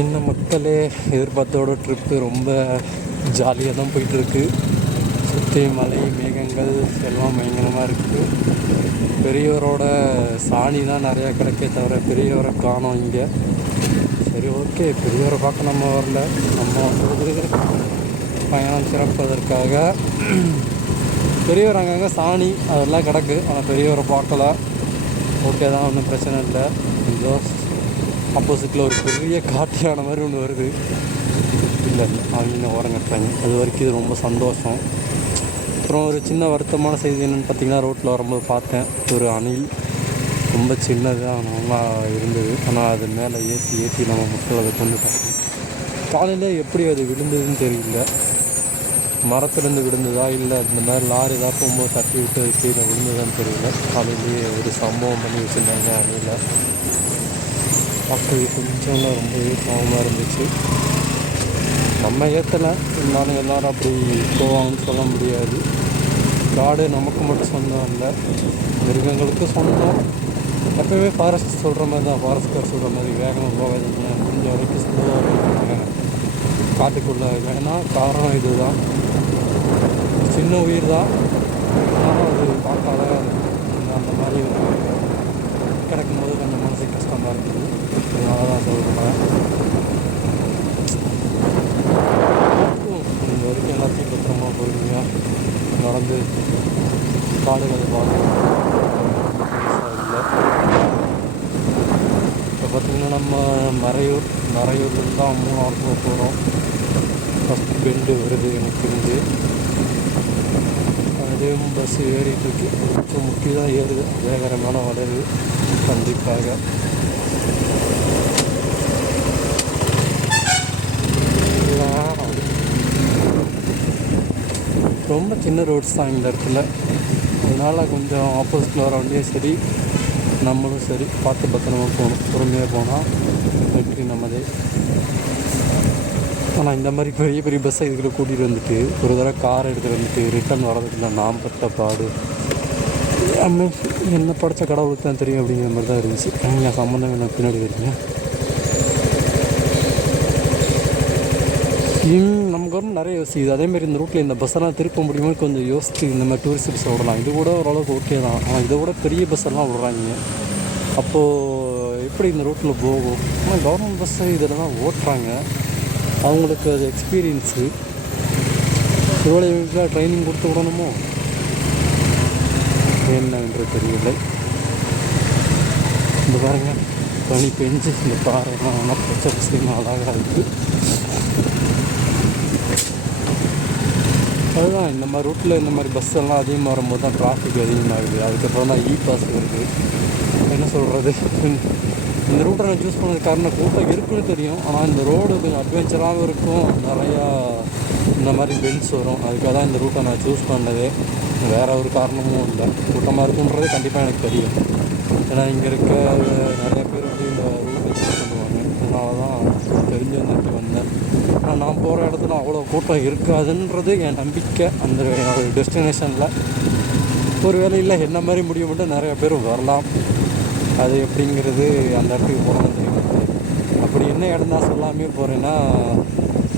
என்ன மக்களே, எதிர்பார்த்தோட ட்ரிப்பு ரொம்ப ஜாலியாக தான் போயிட்டுருக்கு. சுற்றி மலை மேகங்கள் எல்லாம் பயங்கரமாக இருக்குது. பெரியவரோட சாணி தான் நிறையா கிடைக்கே தவிர பெரியவரை காணோம் இங்கே. சரி, ஓகே, பெரியவரை பார்க்க நம்ம வரல, நம்ம வந்து பயணம் சிறப்பதற்காக. பெரியவர் அங்கங்கே சாணி அதெல்லாம் கிடக்கு, ஆனால் பெரியவரை பார்க்கல. ஓகே தான், ஒன்றும் பிரச்சனை இல்லை. இதோ ஆப்போசிட்டில் ஒரு பெரிய காட்டியான மாதிரி ஒன்று வருது. இல்லை அவங்க ஓரங்கட்டுறாங்க, அது வரைக்கும் இது ரொம்ப சந்தோஷம். அப்புறம் ஒரு சின்ன வருத்தமான செய்தி என்னென்னு பார்த்தீங்கன்னா, ரோட்டில் வரும்போது பார்த்தேன் ஒரு அணில். ரொம்ப சின்னதாக நல்லா இருந்தது, ஆனால் அது மேலே ஏற்றி நம்ம மக்கள் அதை கொண்டு பார்த்தோம். காலையில் எப்படி அது விழுந்ததுன்னு தெரியல, மரத்துலேருந்து விழுந்ததா இல்லை இந்த மாதிரி லாரி ஏதாவது போகும்போது தட்டி விட்டு அது கீழே விழுந்ததான்னு தெரியல. காலையிலேயே ஒரு சம்பவம் பண்ணி வச்சுருந்தாங்க அணியில். பார்க்கவே கொஞ்சம் ரொம்பவே பாவமாக இருந்துச்சு. நம்ம ஏற்றலை, இருந்தாலும் எல்லோரும் அப்படி போவாங்கன்னு சொல்ல முடியாது. காடு நமக்கு மட்டும் சொந்தம் இல்லை, மிருகங்களுக்கும் சொந்தம். எப்போயுமே ஃபாரஸ்ட் சொல்கிற மாதிரி தான், ஃபாரஸ்ட்கார் சொல்கிற மாதிரி வேகமாக போகாதீங்க, முடிஞ்ச வரைக்கும் ஸ்லோவாக போகிறாங்க காட்டுக்குள்ளே. ஏன்னா காரணம் இது தான், சின்ன உயிர் தான், ஆனால் அது பார்க்க அழகாக இருக்குது. அந்த மாதிரி கிடக்கும்போது கொஞ்சம் மனசுக்கு கஷ்டமாக இருக்குது. அதனால தான் சொல்கிறேன். இந்த வரைக்கும் எல்லாத்தையும் பத்திரமா பொறுமையாக நடந்து காடுகளை பார்க்கணும். இப்போ பார்த்திங்கன்னா நம்ம மறையூர்லேருந்து தான் மூணாவது போகிறோம். ஃபஸ்ட் பெண்டு வருது எனக்கு இருந்து. அதுவும் பஸ் ஏறிட்டுருக்கு, கொஞ்சம் முக்கி தான் ஏறுது, வேகரமான வளருது கண்டிப்பாக. ரொம்ப சின்ன ரோட்ஸ் தான் இந்த இடத்துல, அதனால் கொஞ்சம் ஆப்போசிட்டில் வர வண்டியும் சரி நம்மளும் சரி பார்த்து பத்திரமா போகணும். பொறுமையாக போனால் வெற்றி நம்மதே. ஆனால் இந்த மாதிரி பெரிய பெரிய பஸ்ஸை இதுக்குள்ளே கூட்டிகிட்டு வந்துட்டு ஒரு தடவை கார் எடுத்துகிட்டு வந்துட்டு ரிட்டன் வரதுக்குள்ள நாம் பட்ட பாடு என்ன படித்த கடவுளுக்கு தான் தெரியும் அப்படிங்கிற மாதிரி தான் இருந்துச்சு. என் சம்மந்தம் எனக்கு பின்னாடி வரீங்க. நம்ம கவர்மெண்ட் நிறைய யோசிக்குது. அதேமாதிரி இந்த ரூட்டில் இந்த பஸ்ஸெல்லாம் திருப்ப முடியுமா கொஞ்சம் யோசித்து இந்த மாதிரி டூரிஸ்ட் பஸ்ஸை விடலாம். இது கூட ஓரளவுக்கு ஓகே தான், ஆனால் இதை விட பெரிய பஸ்ஸெல்லாம் விட்றாங்க. அப்போது எப்படி இந்த ரூட்டில் போகும்? ஆனால் கவர்மெண்ட் பஸ்ஸை இதில் தான் ஓட்டுறாங்க, அவங்களுக்கு அது எக்ஸ்பீரியன்ஸு. இவ்வளோ இவங்களுக்காக ட்ரைனிங் கொடுத்து விடணுமோ என்ன என்று தெரியலை. இந்த பாருங்கள், பனி பெஞ்சு இந்த பாறைலாம் ஆனால் பச்சை பசங்க அழகாக இருக்குது. அதுதான் இந்த மாதிரி ரூட்டில் இந்த மாதிரி பஸ் எல்லாம் அதிகமாக வரும்போது தான் டிராஃபிக் அதிகமாகுது. அதுக்கப்புறம் தான் பாஸ் வருது. என்ன சொல்கிறது, இந்த ரூட்டை நான் சூஸ் பண்ணது காரணம் கூட்டம் இருக்குன்னு தெரியும், ஆனால் இந்த ரோடு கொஞ்சம் அட்வென்ச்சராகவும் இருக்கும், நிறையா இந்த மாதிரி பென்ஸ் வரும். அதுக்காக தான் இந்த ரூட்டை நான் சூஸ் பண்ணதே, வேறு ஒரு காரணமும் இல்லை. கூட்டமாக இருக்குன்றது கண்டிப்பாக எனக்கு தெரியும், ஏன்னா இங்கே இருக்க நிறைய பேர் வந்து இந்த ரூட்டை சூஸ் பண்ணுவாங்க. அதனால தான் தெரிஞ்சு வந்து வந்தேன். ஆனால் நான் போகிற இடத்துல அவ்வளோ கூட்டம் இருக்காதுன்றது என் நம்பிக்கை. அந்த டெஸ்டினேஷனில் ஒரு வேலையில் என்ன மாதிரி முடிவு மட்டும் நிறையா பேர் வரலாம். அது எப்படிங்கிறது அந்த இடத்துக்கு போனால் தெரியும். அப்படி என்ன இடம் தான் சொல்லாமே போகிறேன்னா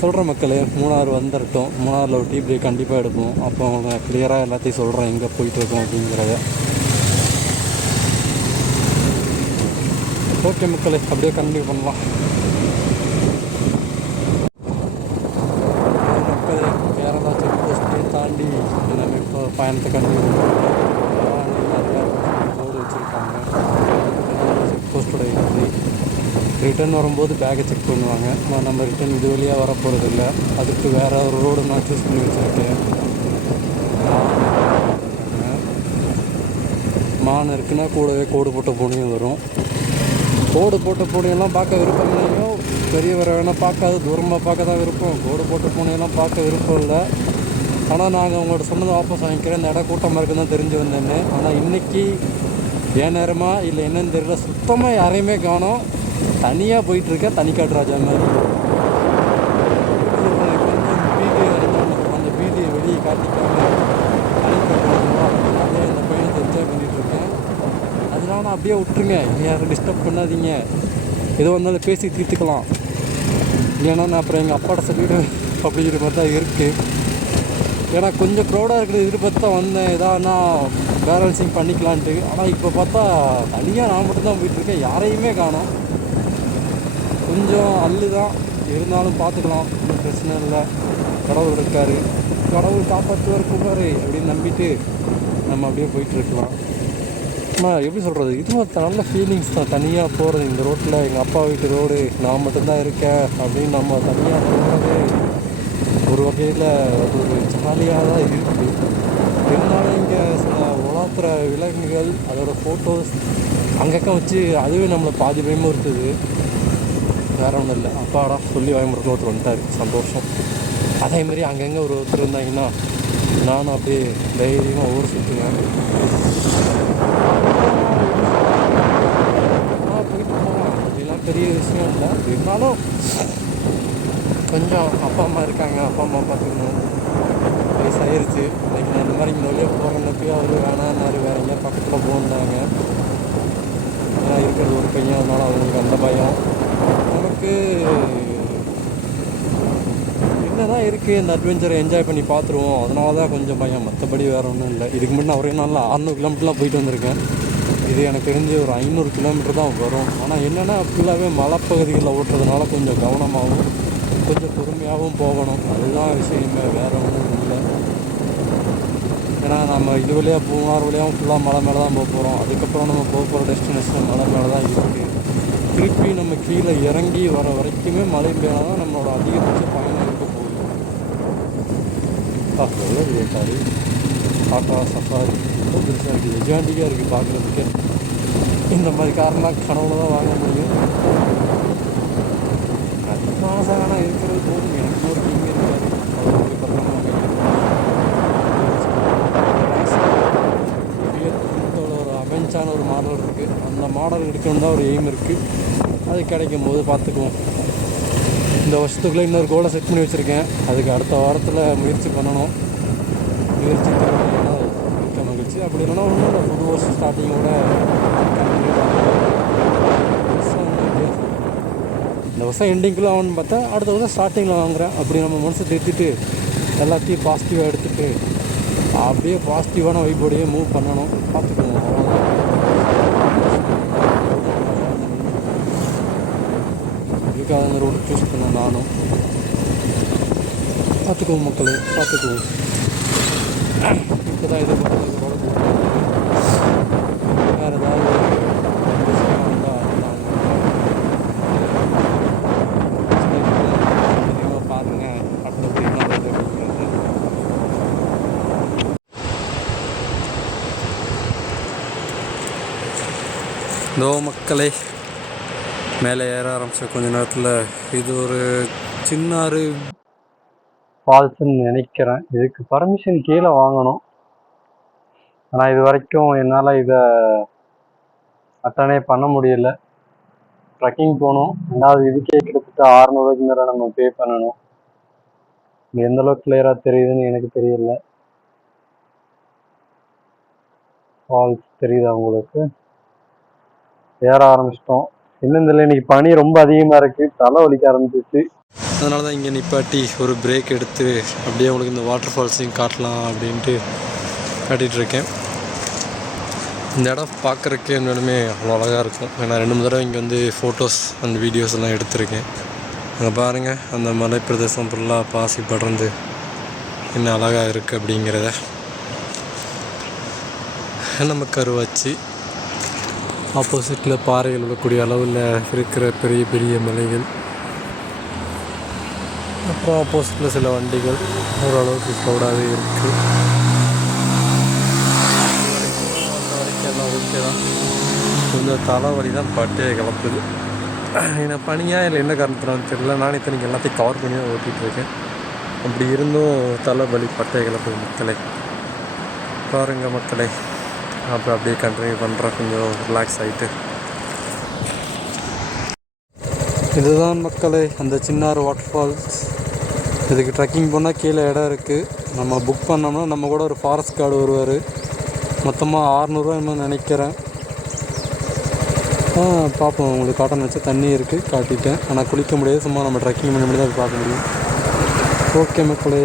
சொல்கிற மக்களே, மூணாறு வந்துடட்டும். மூணாறில் ஒரு டீ பிரேக் கண்டிப்பாக எடுப்போம். அப்போ அவங்க கிளியராக எல்லாத்தையும் சொல்கிறேன் எங்கே போயிட்டுருக்கோம் அப்படிங்கிறத. ஓகே மக்களே, அப்படியே கண்டினியூ பண்ணலாம். மக்களே, கேரளா செக் போஸ்ட்டே தாண்டி நம்ம இப்போ பயணத்தை கண்டினியூ பண்ணுறோம். நிறையா போர்டு வச்சுருக்காங்க. Check போஸ்ட்டோட entry. ரிட்டன் வரும்போது பேக்கை செக் பண்ணுவாங்க. ஆனால் நம்ம ரிட்டன் இது வழியாக வர போகிறதில்ல, அதுக்கு வேறு ஒரு ரோடு நான் சூஸ் பண்ணி வச்சுருக்கேன். மான் இருக்குன்னா கூடவே கோடு போட்ட பூனையும் வரும். கோடு போட்ட பூனையெல்லாம் பார்க்க விருப்பம் இல்லையோ, பெரியவரை வேணால் பார்க்காது, தூரமாக பார்க்க தான் விருப்பம். கோடு போட்ட பூனையெல்லாம் பார்க்க விருப்பம் இல்லை. ஆனால் நாங்கள் உங்கள்கிட்ட சொன்னது வாபஸ் வாங்கிக்கிறேன், இந்த இடம் கூட்டமாக இருக்குன்னு தான் தெரிஞ்சு வந்தேன்னு. ஆனால் இன்றைக்கி ஏன் நேரமா இல்லை என்னன்னு தெரியல, சுத்தமாக யாரையுமே காணோம். தனியாக போயிட்டுருக்கேன், தனிக்காட்டு ராஜா மாதிரி. கொஞ்சம் பீதியை அந்த பீதியை வெளியே காட்டிக்காமல் அதே இந்த பயணத்தை என்ஜாய் பண்ணிகிட்ருக்கேன். அதனால நான் அப்படியே விட்டுருங்க, யாரும் டிஸ்டர்ப் பண்ணாதீங்க. ஏதோ வந்தாலும் பேசி தீர்த்துக்கலாம். இல்லைன்னா நான் அப்புறம் எங்கள் அப்பாட்ட சொல்லிவிடுவேன் அப்படிங்கிற மாதிரி தான் இருக்குது. ஏன்னா கொஞ்சம் க்ரௌடாக இருக்கிறது எதிர்பார்த்து தான் வந்தேன், எதானா பேலன்சிங் பண்ணிக்கலான்ட்டு. ஆனால் இப்போ பார்த்தா தனியாக நான் மட்டும்தான் போயிட்டுருக்கேன், யாரையுமே காணோம். கொஞ்சம் அல்லு தான், இருந்தாலும் பார்த்துக்கலாம், ஒன்றும் பிரச்சனை இல்லை. கடவுள் இருக்கார், கடவுள் காப்பாற்றுவார் கூடாரு அப்படின்னு நம்பிட்டு நம்ம அப்படியே போயிட்டுருக்கலாம். ஆனால் எப்படி சொல்கிறது, இதுவும் நல்ல ஃபீலிங்ஸ் தான். தனியாக போகிறது இந்த ரோட்டில், எங்கள் அப்பா வீட்டு ரோடு, நான் மட்டும்தான் இருக்கேன் அப்படின்னு நம்ம தனியாக போகிறது ஒரு வகையில் ஒரு ஜாலியாக தான் இருக்குது. இருந்தாலும் இங்கே சில உலாத்துற விலங்குகள், அதோடய ஃபோட்டோஸ் அங்கங்கே வச்சு அதுவே நம்மளை பாதி பயமுறுத்துது. வேறு ஒன்றும் இல்லை, அப்பாடா சொல்லி பயமுறுத்த ஒருத்தர் வந்துட்டார், சந்தோஷம். அதேமாரி அங்கங்கே ஒருத்தர் இருந்தாங்கன்னா நானும் அப்படியே தைரியமாக ஊர் சுற்றுவேன். போயிட்டு போகலாம், அப்படிலாம் பெரிய விஷயம் இல்லை. இருந்தாலும் கொஞ்சம் அப்பா அம்மா இருக்காங்க, அப்பா அம்மா பார்த்துக்கணும். வயசாகிருச்சு. இன்னைக்கு நான் இந்த மாதிரி இந்த வழியாக போகிறேன்னப்போ அவர் வேணான்னாரு, வேறு எங்கேயா பக்கத்தில் போகணுன்னாங்க. ஏன்னா இருக்கிறது ஒரு பையன், அதனால் அவங்களுக்கு அந்த பயம். நமக்கு தான் இருக்குது, இந்த அட்வென்ச்சரை என்ஜாய் பண்ணி பார்த்துருவோம், அதனால தான் கொஞ்சம் பயம், மற்றபடி வேறு ஒன்றும் இல்லை. இதுக்கு முன்னே ஒரே நாளில் 600 கிலோமீட்டர்லாம் போயிட்டு வந்திருக்கேன். இது எனக்கு தெரிஞ்சு ஒரு 500 கிலோமீட்டர் தான் வரும். ஆனால் என்னென்னா ஃபுல்லாகவே மலைப்பகுதிகளில் ஓட்டுறதுனால கொஞ்சம் கவனமாகவும் கொஞ்சம் பொறுமையாகவும் போகணும், அதுதான் விஷயமே, வேறு ஒன்றும் இல்லை. ஏன்னா நம்ம இது வழியாக பூங்கார் வழியாகவும் ஃபுல்லாக மலை மேலே தான் போக போகிறோம். அதுக்கப்புறம் நம்ம போக போகிற டெஸ்டினேஷன் மலை மேலே தான் இருக்குது. திருப்பி நம்ம கீழே இறங்கி வர வரைக்குமே மலை மேலே தான் நம்மளோட அதிகபட்ச பயணம் இருக்க போகுது. காரு டாட்டா சஃபாரி ரொம்ப பெருசாக இருக்குது, எஜாண்டிக்காக இருக்குது பார்க்குறதுக்கு. இந்த மாதிரி காரெலாம் கனவுல தான் வாங்க முடியும். மாதம் ஆனால் இருக்கிறது போதும், எனக்கு ஒரு கிங் இருக்காது. அவருக்கு பத்திரமா ஒரு அமென்ஸான ஒரு மாடல் இருக்குது, அந்த மாடல் எடுக்கணும் தான் ஒரு எய்ம் இருக்குது. அது கிடைக்கும் போது பார்த்துக்குவோம். இந்த வருஷத்துக்குள்ளே இன்னொரு கோலை செட் பண்ணி வச்சுருக்கேன், அதுக்கு அடுத்த வாரத்தில் முயற்சி பண்ணணும். முயற்சி இருக்க மகிழ்ச்சி. அப்படி இல்லைன்னா ஒன்றும் இல்லை, புது வருஷம் ஸ்டார்டிங்கோட இந்த வருஷம் எண்டிங்குள்ளே ஆகணும்னு பார்த்தா அடுத்த வருஷம் ஸ்டார்டிங்கில் வாங்குகிறேன். அப்படி நம்ம மனசை திருத்திட்டு எல்லாத்தையும் பாசிட்டிவாக எடுத்துகிட்டு அப்படியே பாசிட்டிவான வைப்போடையே மூவ் பண்ணணும். பார்த்துக்குவோம், அவ்வளோதான். இதுக்காக அந்த ரோடு சூஸ் பண்ணேன் நானும். பார்த்துக்குவோம் மக்களே, பார்த்துக்குவோம். இப்போ தான் இதை பார்த்து ரோடு வேறு ஏதாவது பாருங்கள். அடுத்த இதோ மக்களே மேலே ஏற ஆரம்பித்த கொஞ்ச நேரத்தில் இது ஒரு சின்னாறு ஃபால்ஸ்ன்னு நினைக்கிறேன். இதுக்கு பர்மிஷன் கீழே வாங்கணும். ஆனால் இது வரைக்கும் என்னால் இதை அட்டனே பண்ண முடியல. ட்ரக்கிங் போகணும், ரெண்டாவது இதுக்கே கிட்டத்தட்ட 600 ரூபாய்க்கு மேலே நம்ம பே பண்ணணும். இது எந்தளவுக்கு கிளியராக தெரியுதுன்னு எனக்கு தெரியல. ஃபால்ஸ் தெரியுதா உங்களுக்கு? ஏற ஆரம்பிச்சிட்டோம். இன்னும் தெரியல, இன்றைக்கி பனி ரொம்ப அதிகமாக இருக்குது, தலை வலிக்க ஆரம்பிச்சிச்சு. அதனால தான் இங்கே நிப்பாட்டி ஒரு பிரேக் எடுத்து அப்படியே உங்களுக்கு இந்த வாட்டர் ஃபால்ஸையும் காட்டலாம் அப்படின்ட்டு காட்டிகிட்ருக்கேன். இந்த இடம் பார்க்குறக்கே இன்னுமே அவ்வளோ அழகாக இருக்கும். ஏன்னா 2-3 தடவை இங்கே வந்து ஃபோட்டோஸ் அண்ட் வீடியோஸ் எல்லாம் எடுத்திருக்கேன். அங்கே பாருங்கள், அந்த மலை பிரதேசம் ஃபுல்லாக பாசி படர்ந்து இன்னும் அழகாக இருக்குது அப்படிங்கிறத. நம்ம கருவாச்சி ஆப்போசிட்டில் பாறைகள் விழக்கூடிய அளவில் இருக்கிற பெரிய பெரிய மலைகள், அப்புறம் ஆப்போசிட்டில் சில வண்டிகள், ஓரளவுக்கு க்ரௌடாகவே இருக்குது. எல்லாம் ஓகே தான். கொஞ்சம் தலைவலி தான் பட்டையை கிளப்புது. ஏன்னா பனியாக இல்லை என்ன காரணத்தினாலும் தெரியல. நானே இத்தனைக்கு எல்லாத்தையும் கவர் பண்ணி தான் ஓட்டிகிட்ருக்கேன். அப்படி இருந்தும் தலைவலி பட்டையை கிளப்புது மக்களே. பாருங்கள் மக்களே, அப்புறம் அப்படியே கண்டினியூ பண்ணுறேன் கொஞ்சம் ரிலாக்ஸ் ஆகிட்டு. இதுதான் மக்களே அந்த சின்னாறு வாட்டர் ஃபால்ஸ். இதுக்கு ட்ரெக்கிங் போனால் கீழே இடம் இருக்குது. நம்ம புக் பண்ணோம்னா நம்ம கூட ஒரு ஃபாரஸ்ட் கார்டு வருவார். மொத்தமாக 600 ரூபா என்னன்னு நினைக்கிறேன். பார்ப்போம். உங்களுக்கு காட்டன் வச்சா தண்ணி இருக்குது, காட்டிட்டேன். ஆனால் குளிக்க முடியாது, சும்மா நம்ம ட்ரெக்கிங் பண்ண முடியாது, அது பார்க்க முடியும். ஓகே மக்களே.